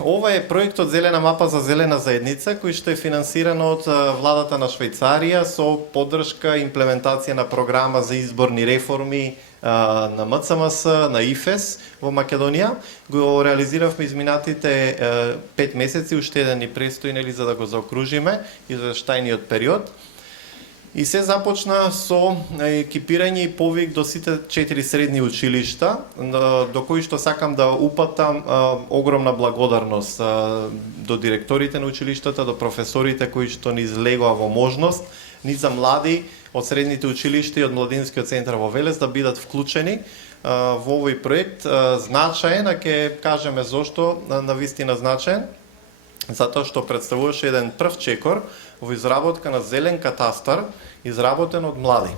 ова е проектот Зелена мапа за зелена заедница, кој што е финансиран од владата на Швајцарија со поддршка и имплементација на програма за изборни реформи на МЦМС, на ИФЕС во Македонија. Го реализиравме изминатите 5 месеци, уште еден ни престои, нели, за да го заокружиме извештајниот период. И се започна со екипирање и повик до сите 4 средни училишта, до кои што сакам да упатам огромна благодарност до директорите на училиштата, до професорите кои што ни излегоа во можност, ни за млади од средните училишта и од Младинскиот центар во Велес да бидат вклучени во овој проект. Значаен, а ќе кажеме зошто навистина значаен, затоа што представуваше еден прв чекор во изработка на зелен катастар, изработен од млади.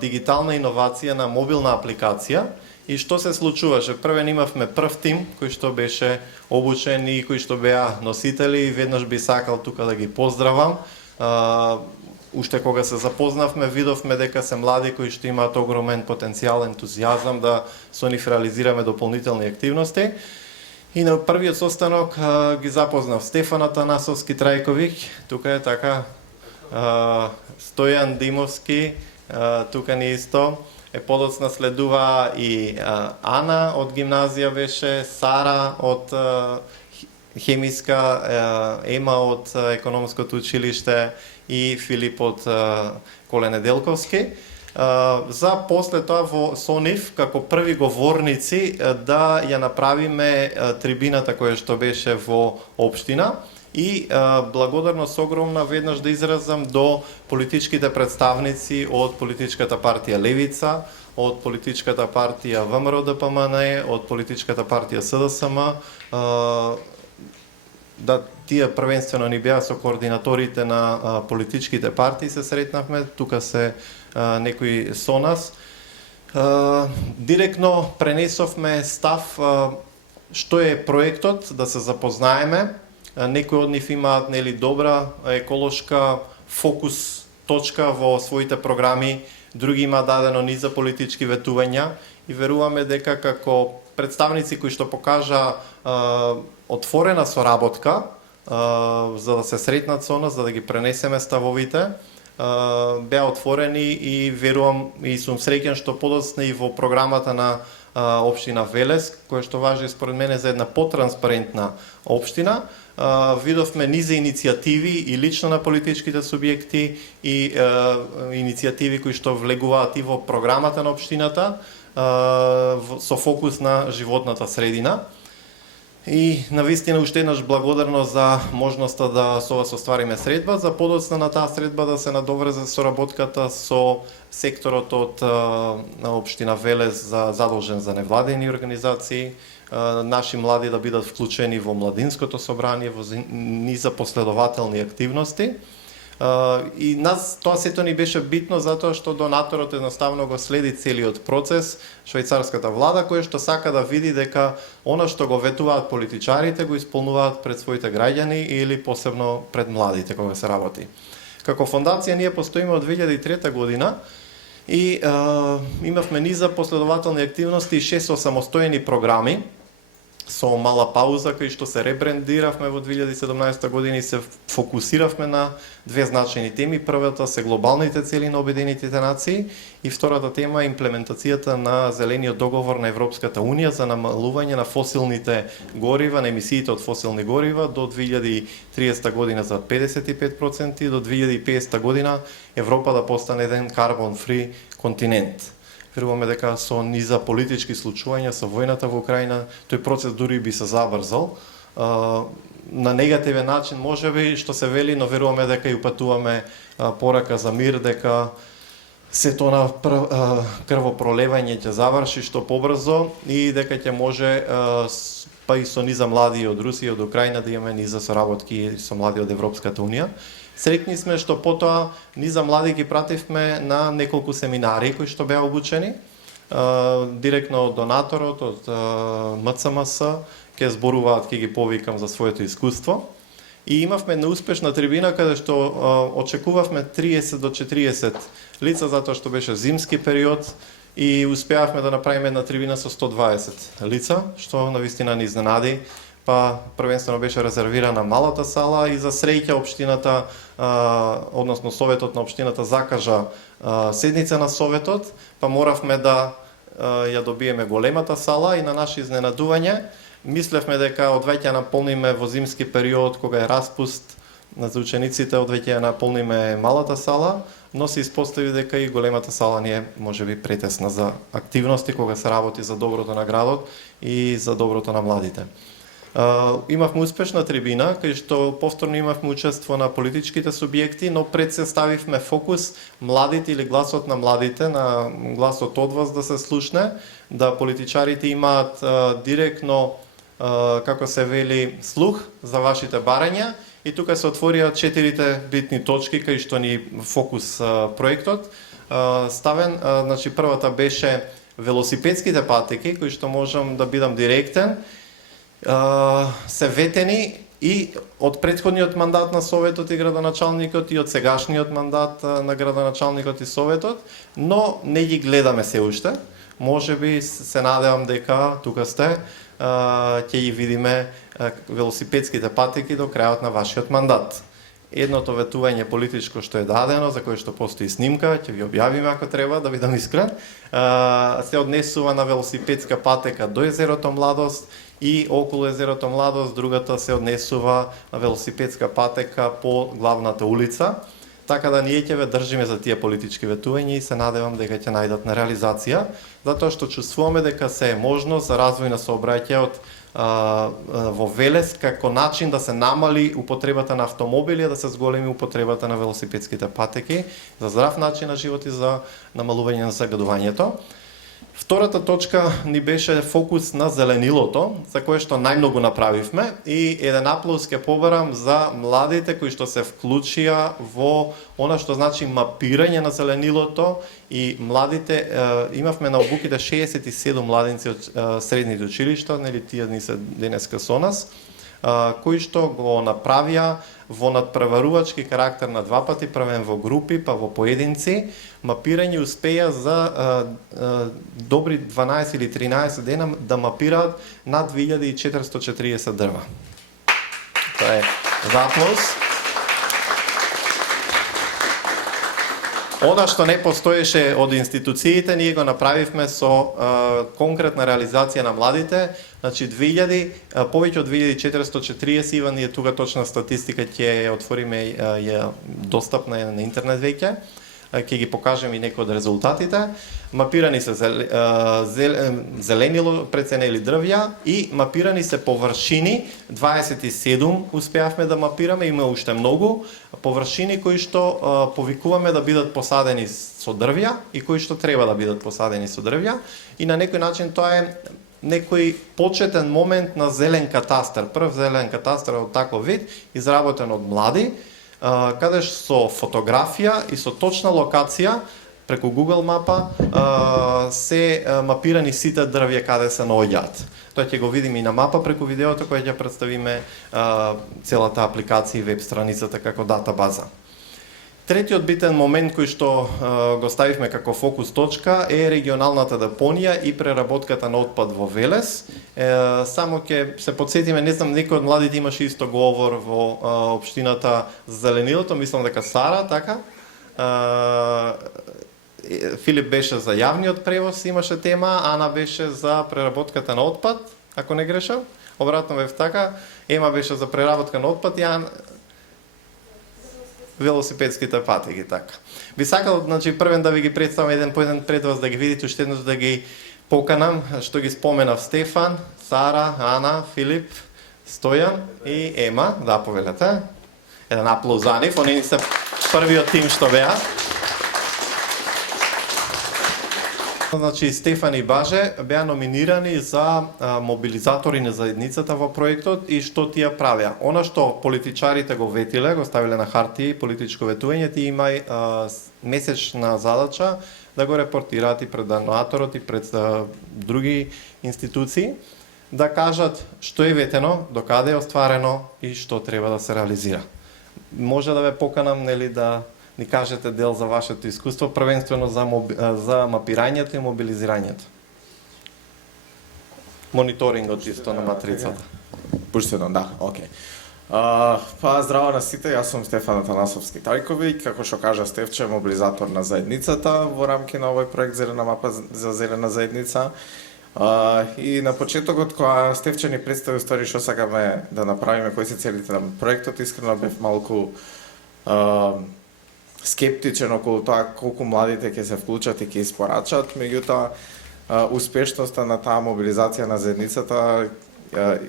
Дигитална иновација на мобилна апликација. И што се случуваше? Првен имавме прв тим кој што беше обучен и кои што беа носители, и веднаш би сакал тука да ги поздравам. Уште кога се запознавме, видовме дека се млади кои што имаат огромен потенцијал, ентузијазам да со нив реализираме дополнителни активности. И на првиот состанок ги запознав Стефан Атанасовски Трајковиќ, тука е така, Стојан Димовски, тука ни исто, подоцна следува и Ана од гимназија беше, Сара од хемиска, Ема од економското училиште и Филип од Коле Неделковски. За после тоа со нив, како први говорници, да ја направиме трибината која што беше во општина и благодарност огромна веднаш да изразам до политичките представници од политичката партија Левица, од политичката партија ВМРО-ДПМН, од политичката партија СДСМ, да тие првенствено ни беа со координаторите на политичките партии се сретнавме, тука се некои со нас. Директно пренесовме став што е проектот, да се запознаеме. Некои од нив имаат, нели, добра еколошка фокус точка во своите програми, други има дадено низ за политички ветувања и веруваме дека како представници кои што покажа отворена соработка за да се сретнат со нас, за да ги пренесеме ставовите, беа отворени и верувам и сум среќен што подоцна и во програмата на општина Велес, која што важи според мене за една потранспарентна општина. Видовме низ иницијативи и лично на политичките субјекти и иницијативи кои што влегуваат и во програмата на општината со фокус на животната средина. И навистина уште еднаш благодарност за можноста да со вас оствариме средба, за подоцна на таа средба да се надоврзе соработката со секторот од општина Велес задолжен за невладени организации, наши млади да бидат вклучени во младинското собрание, во низа последователни активности. И нас тоа сето ни беше битно затоа што донаторот едноставно го следи целиот процес, швајцарската влада, која што сака да види дека она што го ветуваат политичарите го исполнуваат пред своите граѓани или посебно пред младите кога се работи. Како фондација ние постоиме од 2003 година и имавме низа последователни активности и 6 самостојни програми со мала пауза кај што се ребрендиравме во 2017 година и се фокусиравме на две значајни теми. Првата се глобалните цели на Обединетите нации и втората тема е имплементацијата на зелениот договор на Европската унија за намалување на фосилните горива, на емисиите од фосилни горива до 2030 година за 55% и до 2050 година Европа да постане еден карбон фри континент. Веруваме дека со низа политички случувања, со војната во Украина, тој процес дури би се забрзал. На негативен начин можеби што се вели, но веруваме дека и упатуваме порака за мир, дека сето на крвопролевање ќе заврши што побрзо и дека ќе може па и со низа млади од Русија и од Украина да имаме низа соработки со млади од Европската унија. Среќни сме што потоа низа млади ги пративме на неколку семинари кои што беа обучени, директно од донаторот, од МЦМС, ќе зборуваат, ќе ги повикам за своето искуство. И имавме една успешна трибина каде што очекувавме 30 до 40 лица, затоа што беше зимски период и успеавме да направиме една трибина со 120 лица, што навистина ни изненади. па првенствено беше резервирана малата сала и за среќа општината, односно советот на општината закажа седница на советот, па моравме да ја добиеме големата сала и на наше изненадување мислевме дека одвеќе наполниме во зимски период кога е распуст за учениците, одвеќе наполниме малата сала, но се испостави дека и големата сала не е можеби претесна за активности кога се работи за доброто на градот и за доброто на младите. Имавме успешна трибина, кај што повторно имавме учество на политичките субјекти, но пред се ставивме фокус младите или гласот на младите, на гласот од вас да се слушне, да политичарите имаат директно, како се вели, слух за вашите барања. И тука се отворија 4 битни точки кај што ни фокус проектот ставен. Значи првата беше велосипедските патеки, кои што можам да бидам директен, се ветени и од претходниот мандат на Советот и градоначалникот и од сегашниот мандат на градоначалникот и Советот, но не ги гледаме се уште. Можеби се надевам дека тука сте, ќе ги видиме велосипедските патеки до крајот на вашиот мандат. Едното ветување политичко што е дадено, за кое што постои снимка, ќе ви објавиме ако треба, да бидам искрен, се однесува на велосипедска патека до езерото Младост и околу езерото Младост, другата се однесува на велосипедска патека по главната улица. Така да ние ќе ве држиме за тие политички ветувања и се надевам дека ќе најдат на реализација, затоа што чувствуваме дека се е можно за развој на сообраќајот во Велес како начин да се намали употребата на автомобили, да се зголеми употребата на велосипедските патеки за здрав начин на живот и за намалување на загадувањето. Втората точка ни беше фокус на зеленилото, за кое што најмногу направивме и еден аплауз ќе побарам за младите кои што се вклучија во она што значи мапирање на зеленилото и младите, имавме на обуките 67 младинци од средните училишта, нели тие ни се денеска со нас, кои што го направија во надпреварувачки карактер на 2 пати, правен во групи, па во поединци. Мапирање успеја за добри 12 или 13 дена да мапираат над 2440 дрва. Тоа е за аплауз. Она што не постоеше од институциите, ние го направивме со конкретна реализација на младите. Значи повеќе од 2440, Иван, ние тука точна статистика ќе ја отвориме, ја достапна на интернет веќе. Ќе ги покажем и некои од резултатите. Мапирани се зеленило, преценели дрвја и мапирани се површини, 27 успеавме да мапираме, има уште многу површини кои што повикуваме да бидат посадени со дрвја и кои што треба да бидат посадени со дрвја и на некој начин тоа е некој почетен момент на зелен катастар, прв зелен катастар од таков вид, изработен од млади, каде со фотографија и со точна локација преку Google мапа се мапирани сите дрвја каде се наоѓаат. Тоа ќе го видиме и на мапа преку видеото кој ќе представиме целата апликација и веб страницата како датабаза. Третиот битен момент кој што го ставивме како фокус точка е регионалната депонија и преработката на отпад во Велес. Само ќе се подсетиме, не знам, некој од младите имаше исто говор во општината за зеленилото, мислам дека Сара, така? Филип беше за јавниот превоз, имаше тема, Ана беше за преработката на отпад, ако не грешам. Обратно бев така, Ема беше за преработка на отпад, Јан велосипедските патеки, така. Би сакал, значи, првен да ви ги представам еден по еден пред вас, да ги видите, уште едното да ги поканам, што ги споменав Стефан, Сара, Ана, Филип, Стојан и Ема, да, повелете. Еден аплауз за нив, они се првиот тим што беа. Значи, Стефан и Баже беа номинирани за мобилизатори на заедницата во проектот и што тие правеа. Она што политичарите го ветиле, го ставиле на хартија и политичко ветување, тие имај месечна задача да го репортираат и пред донаторот и пред други институции, да кажат што е ветено, докаде е остварено и што треба да се реализира. Може да ве поканам, нели, да ни кажете дел за вашето искуство, првенствено за мапирањето и мобилизирањето. Мониторингот исто на матрицата. Пуштено, да, окей. Па здраво на сите, јас сум Стефан Атанасовски Тајковиќ, како што кажа Стефче, мобилизатор на заедницата во рамки на овој проект Зелена мапа за зелена заедница. И на почетокот кога Стефче ни представи ствари што сакаме да направиме, кои се целите на проектот, искрено бев малку скептичен околу тоа колку младите ќе се вклучат и ќе испорачат, меѓутоа успешноста на таа мобилизација на заедницата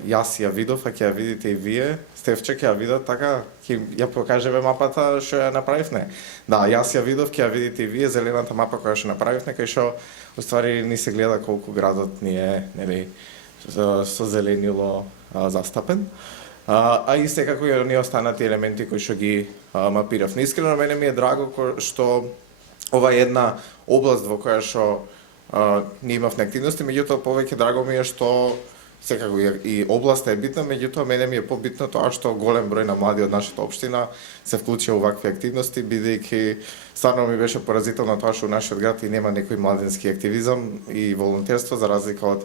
јас ја видов, а ќе ја видите и вие. Стефче ќе ја видат, така ќе ја покажеме мапата што ја направивме. Да, јас ја видов, ќе ја видите и вие зелената мапа која што направивме, кај што уствари ни се гледа колку градот ни е, нели, со зеленило застапен. А и секако и оние останати елементи кои што ги мапиравме. Искрено мене ми е драго што ова е една област во која што ние имавме активности, меѓутоа повеќе драго ми е што секако и областа е битна, меѓутоа мене ми е побитно тоа што голем број на млади од нашата општина се вклучи во вакви активности, бидејќи стварно ми беше поразително тоа што у нашиот град и нема некој младенски активизам и волонтерство, за разлика од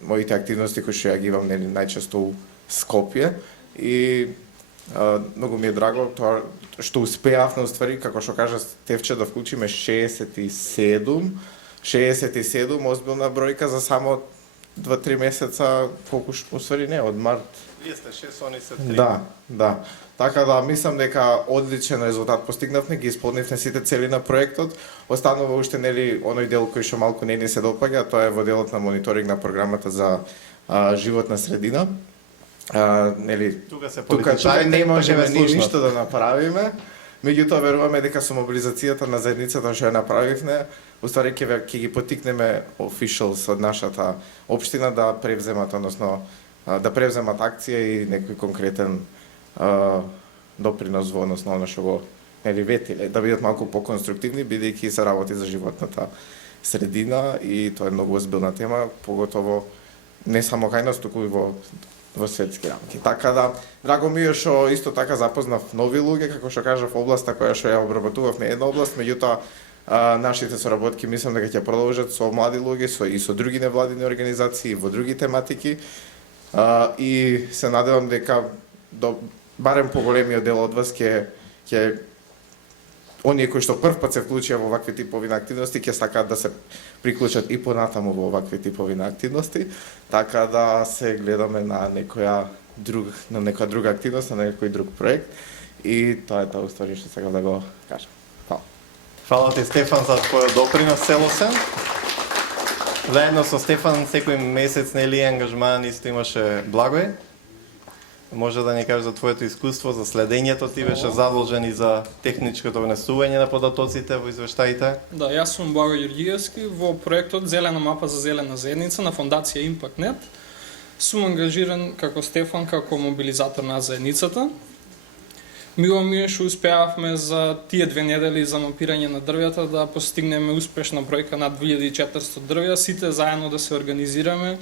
моите активности кои што ја ги имам најчесто у Скопје. И многу ми е драго тоа што успеавме уствари, како што кажа Стефче, да вклучиме 67 озбилна бројка за само 2-3 месеца, колку уствари не, од март. Вие сте 6, они се 3. Да. Така да, мислам дека одличен резултат постигнавме, ги исполнивме сите цели на проектот. Останува уште нели оној дел кој што малку не ни се допаѓа, тоа е во делот на мониторинг на програмата за животна средина. Нели тука не можеме ништо да направиме. Меѓутоа веруваме дека со мобилизацијата на заедницата што ја направивме, уствари ќе ги потикнеме officials од нашата општина да превземат, односно да превземат акција и некој конкретен допринос во односно на што го нели ветиле, да бидат малку поконструктивни, бидејќи се работи за животната средина и тоа е многу озбилна тема, поготово не само кај нас, туку и во светски рамки. Така да, драго ми е што исто така запознав нови луѓе, како што кажав, областа која што ја обработувавме една област, меѓутоа нашите соработки мислам дека ќе продолжат со млади луѓе, и со други невладини организации, во други тематики. И се надевам дека барем поголемиот дел од вас ќе оние кои што првпат се вклучија во вакви типови на активности ќе сакаат да се приклучат и понатаму во вакви типови на активности, така да се гледаме на некоја друга активност, на некој друг проект и тоа е тоа уствари што сакав да го кажам. Фала. Фала ти, Стефан, за твојот допринос целосен. Заедно со Стефан секој месец нели ангажман исто имаше Благој. Може да ни кажеш за твоето искуство, за следењето, ти беше задолжен и за техничкото внесување на податоците во извештаите. Да, јас сум Благој Ѓорѓиевски во проектот Зелена мапа за зелена заедница на фондација Impact.net. Сум ангажиран како Стефан, како мобилизатор на заедницата. Мило ми е што успеавме за тие 2 недели за мапирање на дрвјата да постигнеме успешна бројка над 2400 дрвја, сите заедно да се организираме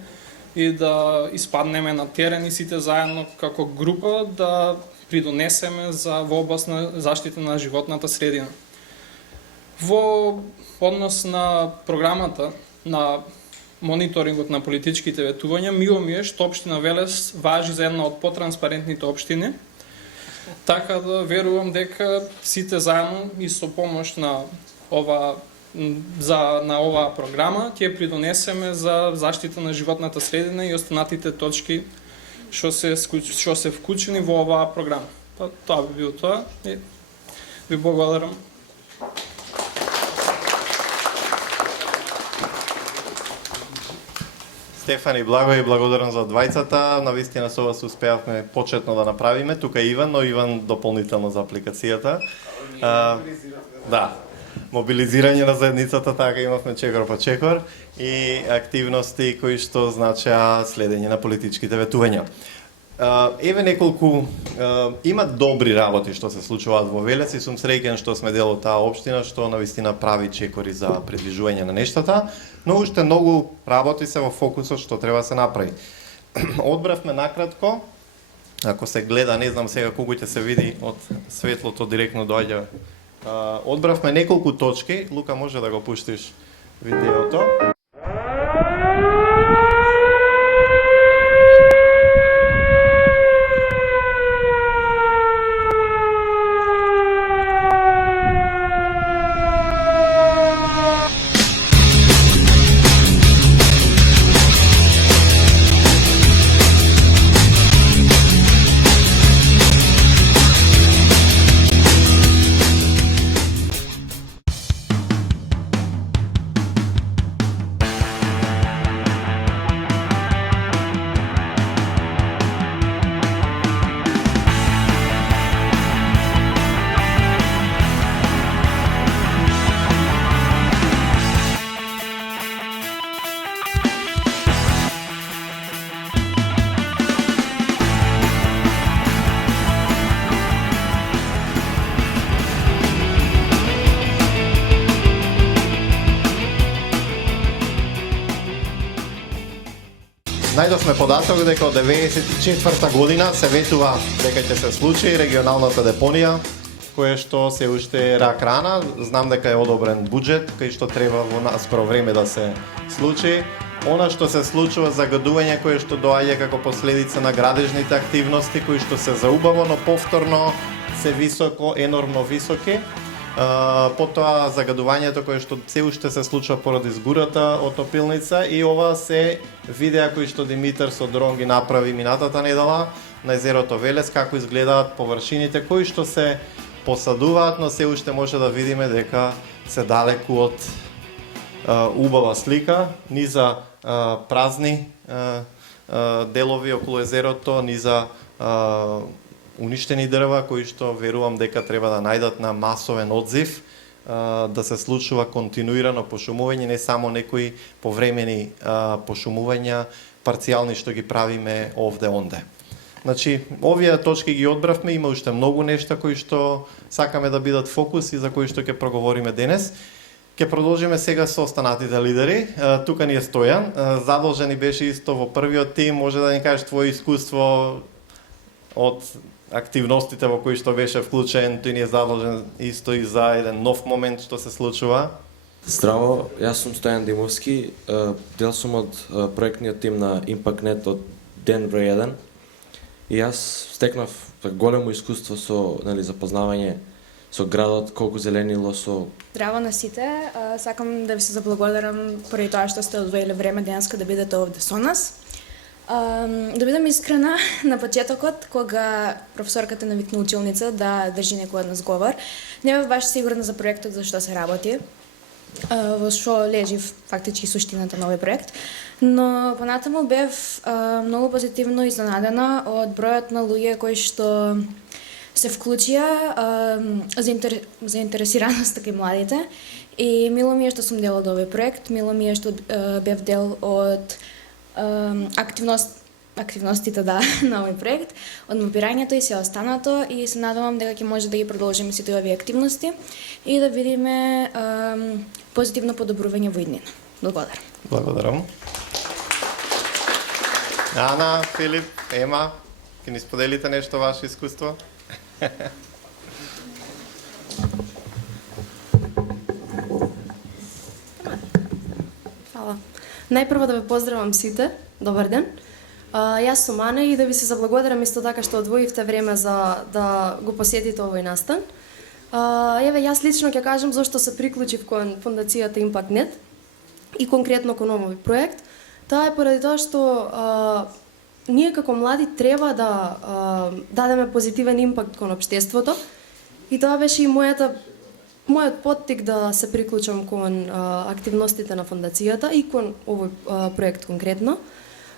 и да испаднеме на терен и сите заедно како група да придонесеме во област на заштита на животната средина. Во однос на програмата на мониторингот на политичките ветувања, мило ми е што општина Велес важи за една од потранспарентните општини, така да верувам дека сите заедно и со помош на оваа програма ќе придонесеме за заштита на животната средина и останатите точки што се вклучени во оваа програма. Тоа би било тоа и ви благодарам. Стефан и Благој, благодарам за двајцата. Навистина со вас успеавме почетно да направиме. Тука е Иван, но Иван дополнително за апликацијата. Да. Мобилизирање на заедницата, така имавме чекор по чекор и активности кои што значеа следење на политичките ветувања. Еве неколку има добри работи што се случуваат во Велес и сум среќен што сме дел од таа општина што навистина прави чекори за придвижување на нештата, но уште многу работи се во фокусот што треба да се направи. Одбравме накратко, ако се гледа, не знам сега колку ќе се види од светлото директно доаѓа. Одбравме неколку точки. Лука, може да го пуштиш видеото. најдовме податок дека од 94 година се ветува дека ќе се случи регионалната депонија, кое што се уште е рак рана. Знам дека е одобрен буџет, кај што треба во наскоро време да се случи. Она што се случува, загадување кое што доаѓа како последица на градежните активности, кои што се заубаво, но повторно се високо, енормно високи. Потоа загадувањето кое што се уште се случува поради згурата отопилница и ова се видеа кои што Димитар со дрон ги направи минатата недела на езерото Велес, како изгледаат површините кои што се посадуваат, но се уште може да видиме дека се далеку од убава слика, ни за празни делови околу езерото, ни за уништени дрва кои што верувам дека треба да најдат на масовен одзив, да се случува континуирано пошумување, не само некои повремени пошумувања, парцијални што ги правиме овде онде. Значи, овие точки ги одбравме, има уште многу нешта кои што сакаме да бидат фокус и за кои што ќе проговориме денес. Ќе продолжиме сега со останатите лидери. Тука ни е Стојан, задолжени беше исто во првиот тим, може да ни кажеш твое искуство од активностите во кои што беше вклучен, тој ни е задолжен исто и за еден нов момент што се случува. Здраво, јас сум Стојан Димовски, дел сум од проектниот тим на ImpactNet од ден број 1 и јас стекнав големо искуство со запознавање со градот, колку зеленило со... Здраво на сите, сакам да ви се заблагодарам поради тоа што сте одвоиле време денеска да бидете овде со нас. Да бидам искрена, на почетокот, кога професорката навикна училница да држи некој од нас говор, не бев баш сигурна за проектот за што се работи, во што лежи фактички суштината на овој проект, но понатаму бев многу позитивно изненадена од бројот на луѓе кои што се вклучија, заинтересираност кај младите, и мило ми е што сум дел од овој проект, мило ми е што бев дел од активностите на овој проект, од мапирањето и се останато, и се надевам дека ќе може да ги продолжиме сите овие активности и да видиме позитивно подобрување во иднина. Благодарам. Благодарам. Ана, Филип, Ема, ќе ни споделите нешто ваше искуство? Фала. Најпрво да ве поздравам сите. Добар ден. Јас сум Ана и да ви се заблагодарам исто така што одвоивте време за да го посетите овој настан. Еве, јас лично ќе кажам зашто се приклучив кон фондацијата ImpactNet и конкретно кон овој проект. Тоа е поради тоа што ние како млади треба да дадеме позитивен импакт кон општеството и тоа беше и мојот поттик да се приклучам кон активностите на фондацијата и кон овој проект конкретно.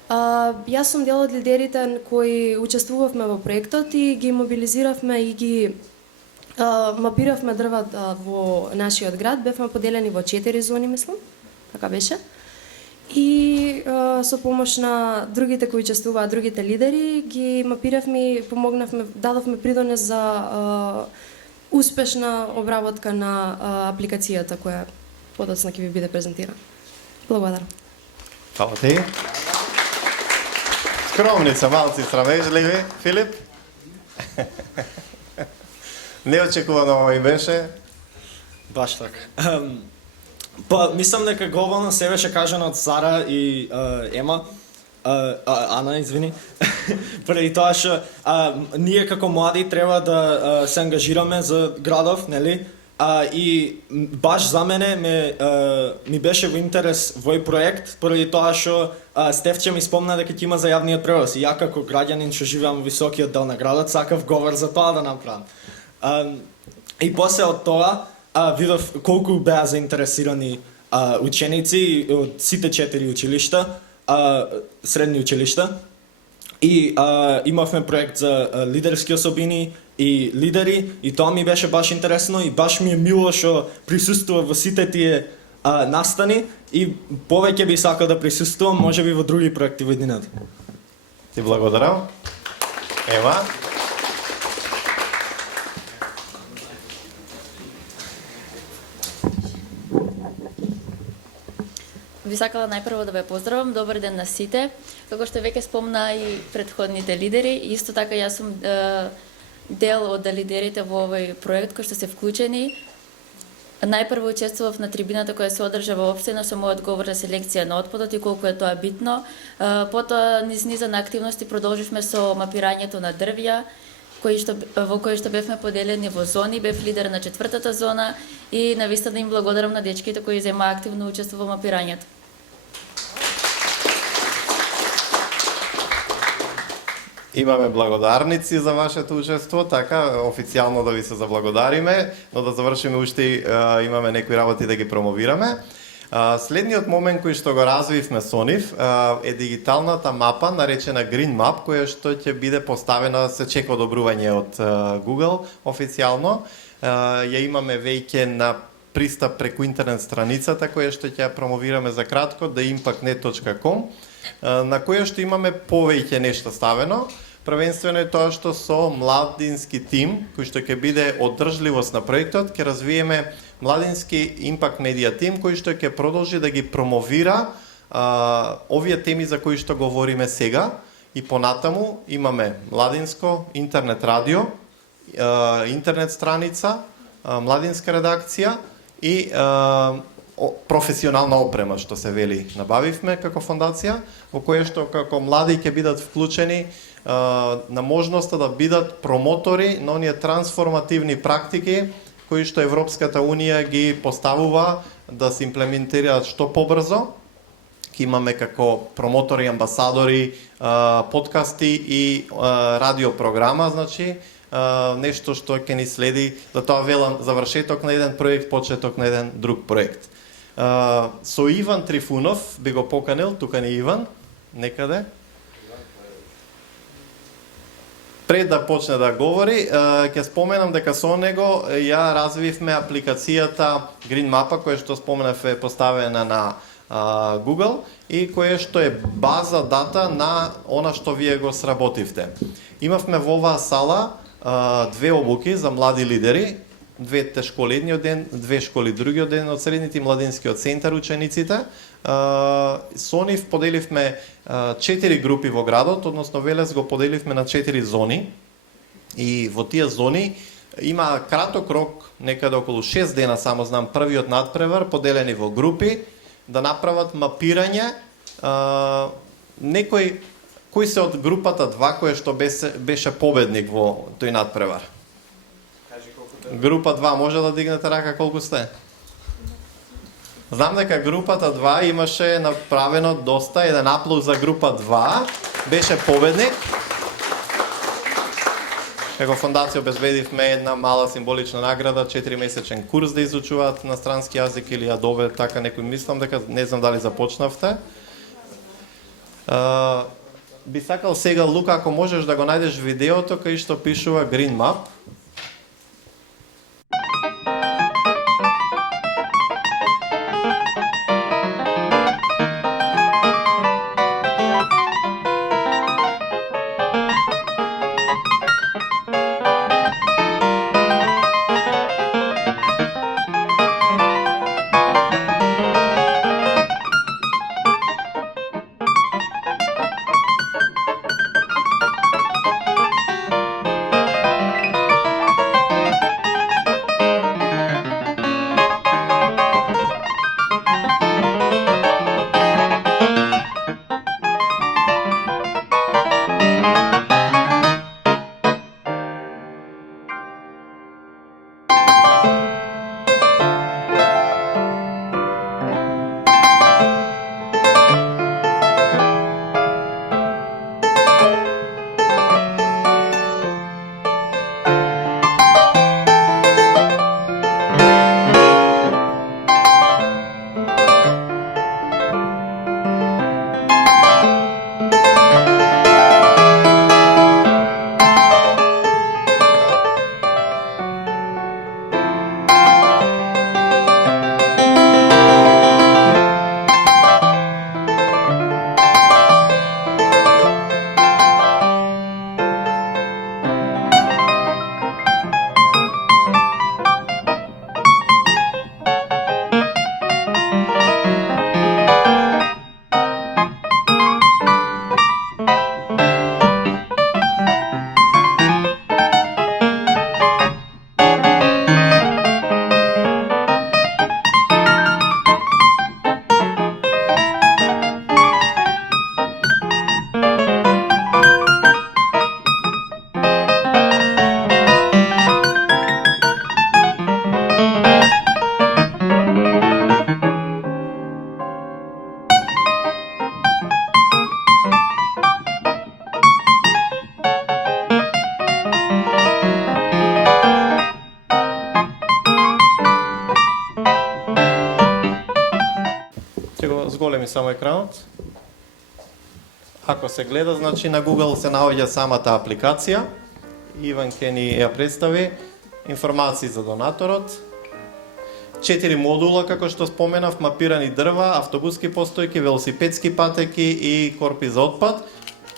Јас сум дел од лидерите кои учествувавме во проектот и ги мобилизиравме и ги мапиравме дрвата во нашиот град. Бевме поделени во 4 зони, мислам, така беше. И со помош на другите кои учествуваат, другите лидери, ги мапиравме и помогнавме, дадовме придонес за успешна обработка на апликацијата која подоцна ќе ви биде презентирана. Благодарам. Фала ти. Скромница, малци срамежливи. Филип? Неочекувано овој беше. Баш така. Па, мислам дека глобално се беше кажано од Сара и Ема, Ана, извини, преди тоа што ние како млади треба да се ангажираме за градов, нели? И баш за мене ми беше во интерес вој проект, поради тоа што Стефче ми спомна дека ќе има за јавниот превоз и ја како граѓанин што живеам во високиот дел на градот сакав говор за тоа да направам. И после од тоа видов колку беа заинтересирани ученици од сите 4 училишта, средни училишта. И имавме проект за лидерски особини и лидери и тоа ми беше баш интересно и баш ми е мило што присуствува во сите тие настани и повеќе би сакал да присуствувам, можеби во други проекти во иднината. Ти благодарам. Ема? Би сакала најпрво да ве поздравам. Добар ден на сите. како што веќе спомна и претходните лидери, исто така јас сум дел од лидерите во овој проект кои што се вклучени. Најпрво учествував на трибината која се одржа во општина со мојот говор за селекција на отпадот и колку е тоа битно. Потоа низ низа на активности продолживме со мапирањето на дрвја, во кои што бевме поделени во зони, бев лидер на 4-та зона и навистина да им благодарам на дечките кои зема активно учество во мапирањето. Имаме благодарници за вашето учество, така официјално да ви се заблагодариме, но да завршиме уште имаме некои работи да ги промовираме. Следниот момент кој што го развивме со нив е дигиталната мапа наречена Green Map, која што ќе биде поставена, се чека одобрување од Google официјално. Ја имаме веќе на пристап преку интернет страницата која што ќе ја промовираме за кратко, theimpactnet.com, на која што имаме повеќе нешта ставено. Првенствено е тоа што со младински тим, кој што ќе биде одржливост на проектот, ќе развиеме младински импакт медија тим, кој што ќе продолжи да ги промовира овие теми за кои што говориме сега и понатаму имаме младинско интернет радио, интернет страница, младинска редакција и професионална опрема, што се вели, набавивме како фондација, во која што како млади ќе бидат вклучени на можноста да бидат промотори на оние трансформативни практики кои што Европската Унија ги поставува да се имплементираат што побрзо. Ке имаме како промотори, амбасадори, подкасти и радиопрограма, значи нешто што ќе ни следи, да тоа велам завршеток на еден проект, почеток на еден друг проект. Со Иван Трифунов би го поканил, тука ни Иван, некаде. Пред да почне да говори, ќе споменам дека со него ја развивме апликацијата Green Mapa, која што споменав е поставена на Google и која што е база дата на она што вие го сработивте. Имавме во оваа сала две обуки за млади лидери, двете школи едниот ден, две школи другиот ден од средните и младинскиот центар учениците. Со нив поделивме 4 групи во градот, односно Велес го поделивме на 4 зони и во тие зони има краток рок, некаде околу 6 дена само знам првиот надпревар, поделени во групи, да направат мапирање некој кој се од групата 2 која што беше победник во тој надпревар. Група 2, може да дигнете рака колку сте? Знам дека групата 2 имаше направено доста, еден аплауз за група 2, беше победник. Како фондација обезбедивме една мала символична награда, 4-месечен курс да изучуваат на странски јазик или Adobe, така некој мислам дека, не знам дали започнавте. Би сакал сега, Лука, ако можеш да го најдеш видеото кај што пишува Green Map. ми само екранот. Ако се гледа, значи на Google се наоѓа самата апликација. Иван ќе ни ја представи. Информации за донаторот. 4 модула, како што споменав, мапирани дрва, автобуски постојки, велосипедски патеки и корпи за отпад.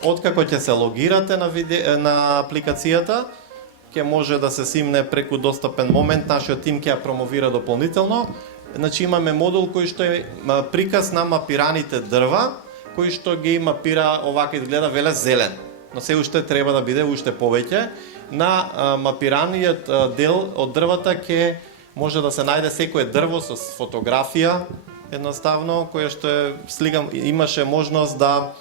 Откако ќе се логирате на апликацијата, ќе може да се симне преку достапен момент, нашиот тим ќе ја промовира дополнително. Значи имаме модул кој што е приказ на мапираните дрва, кој што ги мапира, овака изгледа, веле зелен. Но се уште треба да биде уште повеќе. На мапираниот дел од дрвата ќе може да се најде секое дрво со фотографија, едноставно, која што сликам, имаше можност да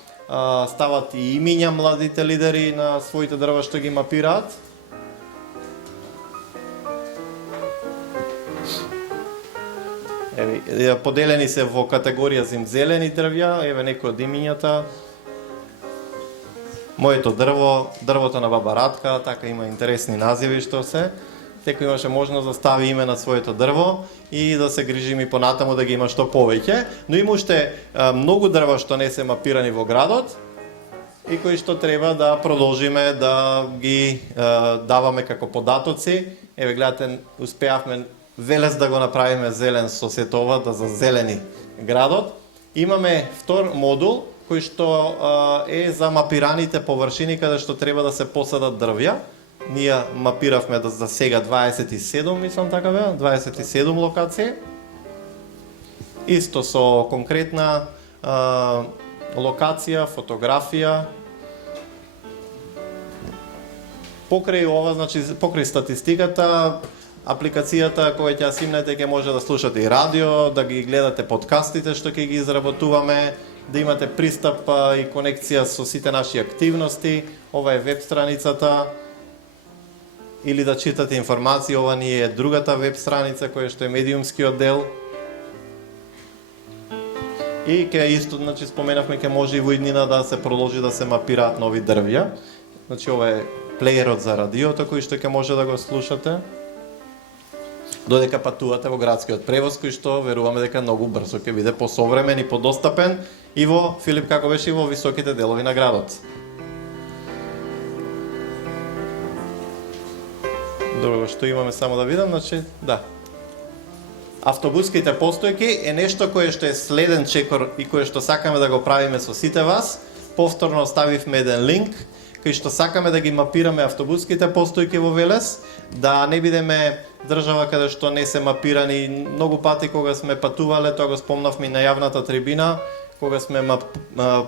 стават и имиња младите лидери на своите дрва што ги мапираат. Еве, поделени се во категорија зелени дрвја, еве некои од имињата. Моето дрво, дрвото на баба Радка, така има интересни називи што се. Секој имаше можност да стави име на своето дрво и да се грижим и понатаму да ги има што повеќе. Но има уште многу дрва што не се мапирани во градот и кои што треба да продолжиме да ги даваме како податоци. Еве гледате, успеавме Велес да го направиме зелен со сето ова, да зазелени градот. Имаме втор модул кој што е за мапираните површини каде што треба да се посадат дрвја. Ние мапиравме за сега 27, мислам така бе, 27 локации. Исто со конкретна локација, фотографија. Покрај ова, значи покрај статистиката, апликацијата која ќе ја симнете ќе може да слушате и радио, да ги гледате подкастите што ќе ги изработуваме, да имате пристап и конекција со сите наши активности. Ова е веб страницата. Или да читате информации, ова ни е другата веб страница која што е медиумскиот дел. И ке исто, значи споменавме, ке може и во иднина да се продолжи да се мапираат нови дрвја. Значи ова е плеерот за радиото кој што ќе може да го слушате. Додека патувате во градскиот превоз, кој што веруваме дека многу брзо ќе биде посовремен и подостапен и во, Филип, како беше, и во високите делови на градот. Добро, што имаме само да видам, значи, да. Автобуските постојки е нешто кое што е следен чекор и кое што сакаме да го правиме со сите вас. Повторно оставивме еден линк кај што сакаме да ги мапираме автобуските постојки во Велес, да не бидеме држава каде што не се мапирани. Многу пати кога сме патувале, тоа го спомнавме и на јавната трибина, кога сме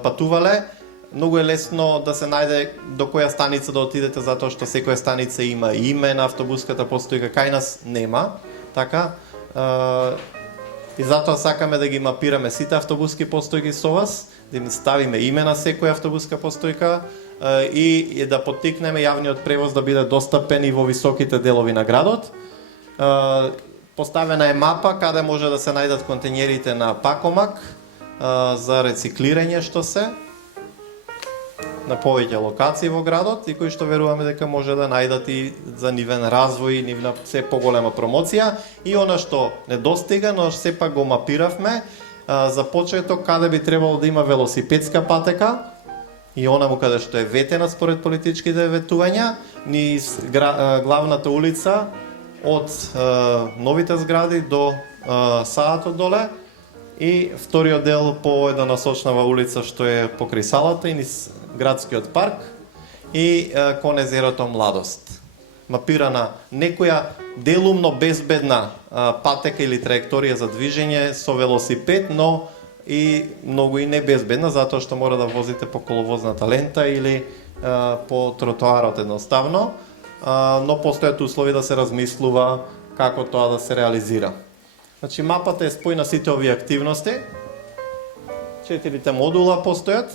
патувале, многу е лесно да се најде до која станица да отидете, затоа што секоја станица има име на автобуската постојка, кај нас нема, така. И затоа сакаме да ги мапираме сите автобуски постојки со вас, да им ставиме име на секоја автобуска постојка и да поттикнеме јавниот превоз да биде достапен и во високите делови на градот. Поставена е мапа каде може да се најдат контењерите на Пакомак за рециклирање што се на повеќе локации во градот и кои што веруваме дека може да најдат и за нивен развој, нивна се поголема промоција. И она што недостига, но сепак го мапиравме, за почеток каде би требало да има велосипедска патека и онаму каде што е ветена според политичките ветувања, низ главната улица од новите згради до Саатот доле и вториот дел по една насочнава улица што е покрај салата и низ градскиот парк и кон езерото Младост. Мапирана некоја делумно безбедна патека или траекторија за движење со велосипед, но и многу и небезбедна, затоа што мора да возите по коловозната лента или по тротоарот едноставно, но постојат услови да се размислува како тоа да се реализира. Значи мапата е спојна сите овие активности. 4 модула постојат,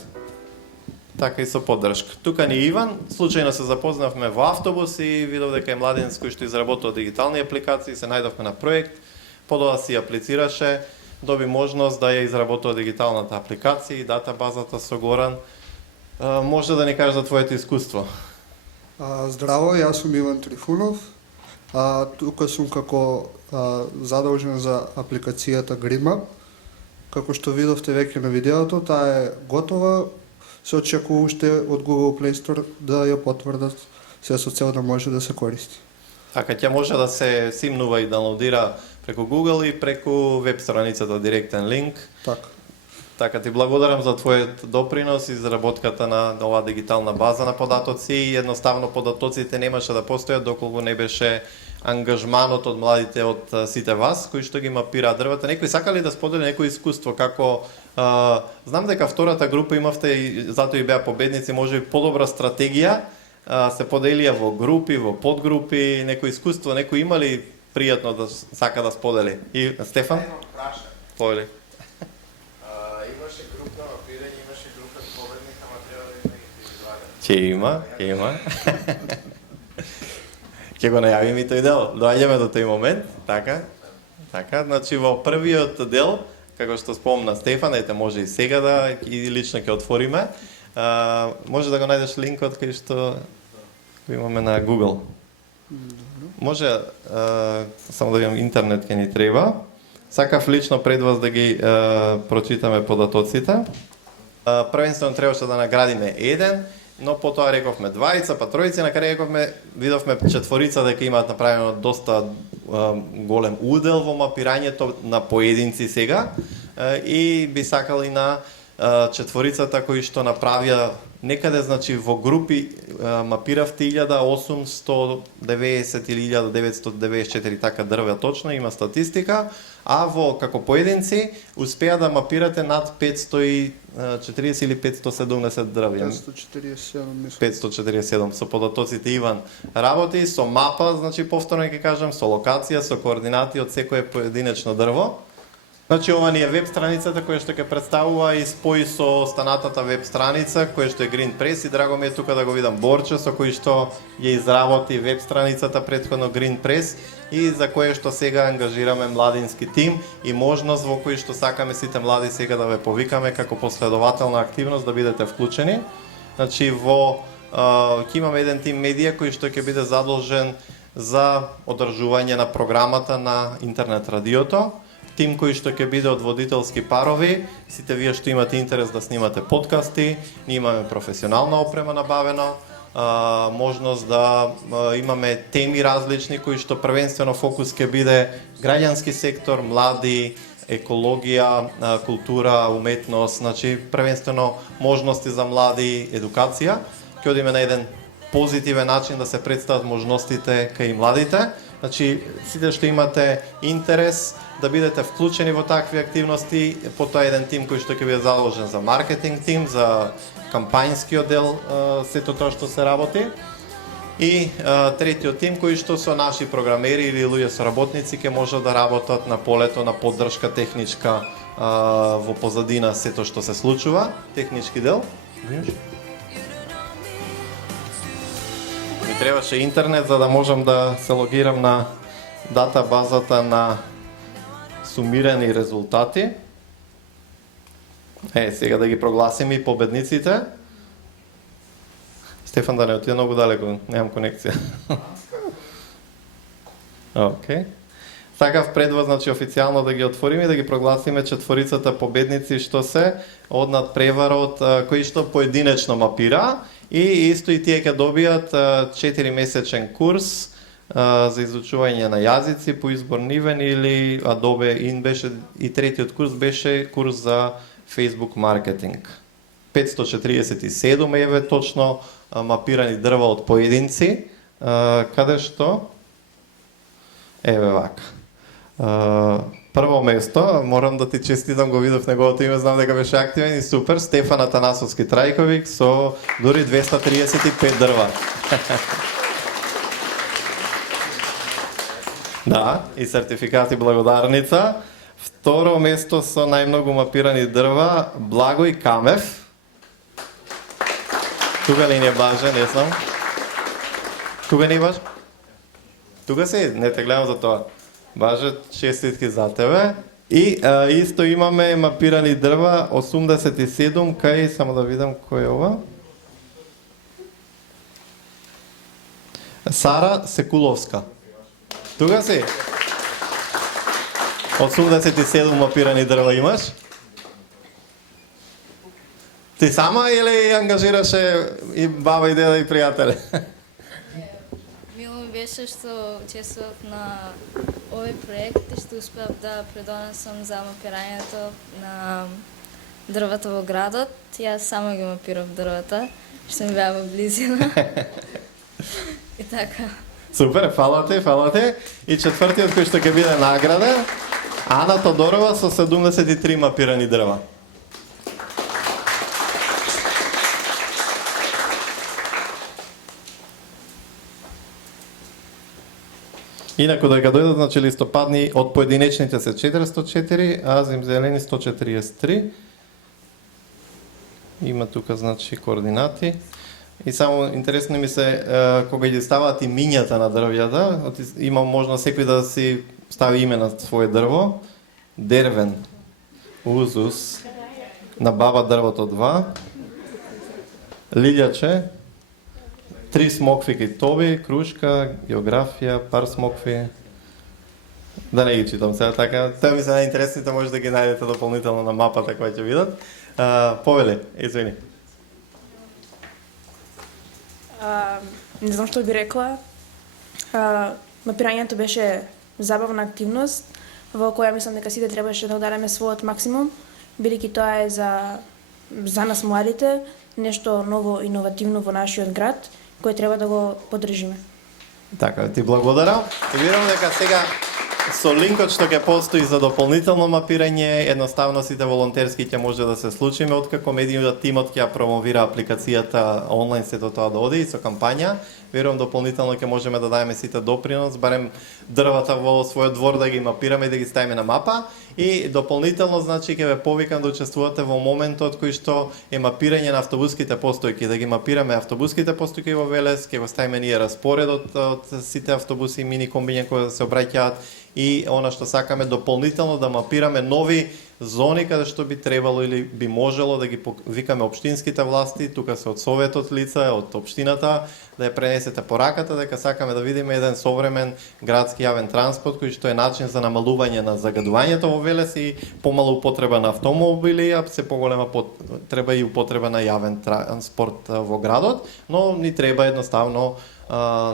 така и со поддршка. Тука ни Иван, случајно се запознавме во автобус и видов дека е младенец кој што изработува дигитални апликации, се најдовме на проект, подоа си аплицираше, доби можност да ја изработува дигиталната апликација и датабазата со Горан. Може да ни кажеш за твоето искуство? Здраво, јас сум Иван Трифунов. Тука сум како задолжен за апликацијата GridMap, како што видовте веќе на видеото, таа е готова. Се очекува уште од Google Play Store да ја потврдат, се со цел да може да се користи. Така ќе може да се симнува и даунлоудира преку Google и преку веб страницата директен линк. Така. Така ти благодарам за твојот допринос и изработката на оваа дигитална база на податоци и едноставно податоците немаше да постојат доколку не беше ангажманот од младите од сите вас кои што ги мапираат дрвата. Некој сака ли да сподели некој искуство како знам дека втората група имавте и затоа и беа победници, можеби подобра стратегија, се поделија во групи, во подгрупи, некој искуство, некој има ли пријатно да сака да сподели? И Стефан? Повели. Имаше група мапирање, имаше група победник, ама треба да има индивидуален. Ќе има. Ќе го најавим и тој дел. Доаѓаме до тој момент, така. Значи во првиот дел, како што спомна Стефан, ете може и сега да и лично ќе отвориме. Може да го најдеш линкот кај што го имаме на Google. Може само да имам интернет ќе ни треба. Сакав лично пред вас да ги прочитаме податоците. Првенствено требаше да наградиме еден, но потоа рековме двајца, па тројца, на крај рековме, видовме четворица дека имаат направено доста голем удел во мапирањето на поединци сега и би сакали на четворицата кои што направија некаде, значи во групи мапиравте 1890 или 1994 така дрвја точно, има статистика, а во како поединци успеа да мапирате над 540 или 570 дрвја. 547 мислам. 547 со податоците Иван работи со мапа, значи повторно ќе кажам, со локација, со координати од секое поединечно дрво. Значи ова ни е веб страницата која што ќе представува и спои со останатата веб страница која што е Green Press и драго ми е тука да го видам Борче со кој што ја изработи веб страницата претходно Green Press и за кое што сега ангажираме младински тим и можност во кој што сакаме сите млади сега да ве повикаме како последователна активност да бидете вклучени. Значи ќе имаме еден тим медија кој што ќе биде задолжен за одржување на програмата на интернет радиото. Тим кој што ќе биде од водителски парови, сите вие што имате интерес да снимате подкасти, ние имаме професионална опрема набавена, можност да имаме теми различни кои што првенствено фокус ќе биде граѓански сектор, млади, екологија, култура, уметност, значи првенствено можности за млади, едукација. Ќе одиме на еден позитивен начин да се представат можностите кај младите. Значи сите што имате интерес да бидете вклучени во такви активности, потоа еден тим кој што ќе биде задолжен за маркетинг тим, за кампањскиот дел, сето тоа што се работи. И третиот тим кој што со наши програмери или луѓе соработници ќе можат да работат на полето на поддршка техничка во позадина сето што се случува, технички дел. Ми требаше интернет за да можам да се логирам на датабазата на сумирани резултати. Сега да ги прогласиме и победниците. Стефан да не отиде многу далеко, немам конекција. Океј. Сакав пред вас, значи, официјално да ги отвориме и да ги прогласиме четворицата победници што се од надпреварот кои што поединечно мапира и исто и тие ќе добијат 4-месечен курс за изучување на јазици по избор нивен или Adobe In беше и третиот курс беше курс за Facebook маркетинг. 547 еве точно мапирани дрва од поединци, каде што еве вака. Прво место, морам да ти честитам, го видов неговото име, знам дека беше активен и супер, Стефан Атанасовски Трајковик со дури 235 дрва. Да, и сертификат и благодарница. Второ место со најмногу мапирани дрва, Благој Камев. Тука ли не баже, не знам. Тука не баже? Тука си, не те гледам за тоа. Баже, честитки за тебе. И исто имаме мапирани дрва, 87, кај, само да видам кој е ова. Сара Секуловска. Тука си? 87 мапирани дрва имаш. Ти сама или ангажираше и баба и деда и пријатели? Мило ми беше што учествував на овој проект и што успеав да предонесам за мапирањето на дрвата во градот. Јас само ги мапирав дрвата, што ми беа во близина. И така. Супер, фала ти. И четвртиот кој што ќе биде награда, Ана Тодорова со 73 мапирани дрва. Инаку дека дојдат, значи листопадни од поединечните се 404, а зимзелени 143. Има тука, значи, координати. И само интересно ми се, кога ги ставаат имињата на дрвјата, има можност секој да си стави име на своје дрво. Дервен, Узус, на баба дрвото 2, Лилјаче, 3 смокви кај Тоби, крушка, географија, пар смокви. Да не ги читам сега така. Тоа ми се најинтересните, може да ги најдете дополнително на мапата која ќе видат. Повели, извини. Не знам што би рекла. Мапирањето беше забавна активност во која мислам дека сите требаше да удареме својот максимум, бидејќи тоа е за нас младите, нешто ново, иновативно во нашиот град, кој треба да го поддржиме. Така, ти благодарам. И верувам дека сега со линкот што ќе постои за дополнително мапирање, едноставно сите волонтерски ќе може да се случиме, откако медиумот тимот ќе ја промовира апликацијата онлайн, сето тоа да оди и со кампања. Верувам дополнително ќе можеме да даеме сите допринос, барем дрвата во својот двор да ги мапираме и да ги ставиме на мапа. И дополнително, значи, ќе ве повикам да учествувате во моментот кој што е мапирање на автобуските постојки, да ги мапираме автобуските постојки во Велес, ќе го ставиме ние распоредот од сите автобуси и мини комбиња кои се обраќаат и она што сакаме дополнително да мапираме нови зони каде што би требало или би можело да ги викаме општинските власти, тука се од советот лица, од општината, да ја пренесете пораката дека сакаме да видиме еден современ градски јавен транспорт кој што е начин за намалување на загадувањето во Велес и помало употреба на автомобили, а се поголема треба и употреба на јавен транспорт во градот, но ни треба едноставно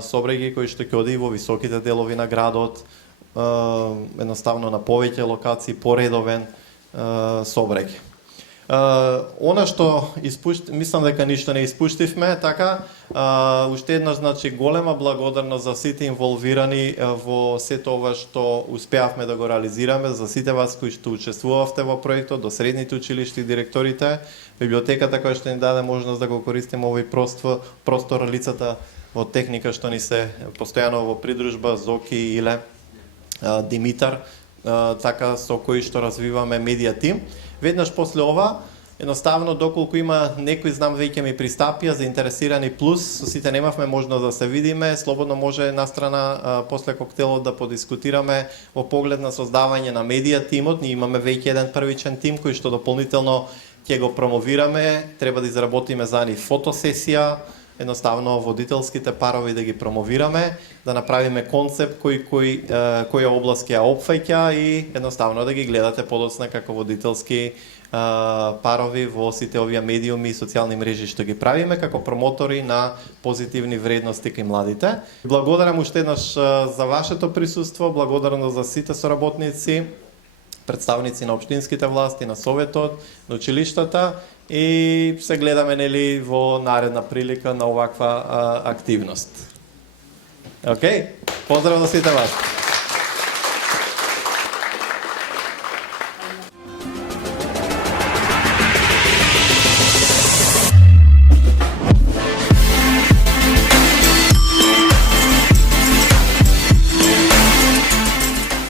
сообраќај кој што ќе оди во високите делови на градот, едноставно на повеќе локации, поредовен сообраќај. Она што мислам дека ништо не испуштивме, така, уште еднаш, значи, голема благодарност за сите инволвирани во сето ова што успеавме да го реализираме, за сите вас кои што учествувавте во проектот, до средните училишта и директорите, библиотеката која што ни даде можност да го користиме овој простор, лицата во техника што ни се постојано во придружба, Зоки, Иле, Димитар, така со кои што развиваме медиа тим. Веднаш после ова, едноставно доколку има некои, знам веќе ми пристапија заинтересирани плюс, со сите немавме можност да се видиме, слободно може настрана после коктелот да подискутираме во поглед на создавање на медиа тимот. Ние имаме веќе еден првичен тим кој што дополнително ќе го промовираме, треба да изработиме за нив фотосесија, едноставно водителските парови да ги промовираме, да направиме концепт која област ќе ја опфаќа и едноставно да ги гледате подоцна како водителски парови во сите овие медиуми и социјални мрежи што ги правиме како промотори на позитивни вредности кај младите. Благодарам уште еднаш за вашето присуство, благодарам за сите соработници, представници на општинските власти, на советот, на училиштата и се гледаме, нели, во наредна прилика на оваква активност. Океј, поздрав за сите вас.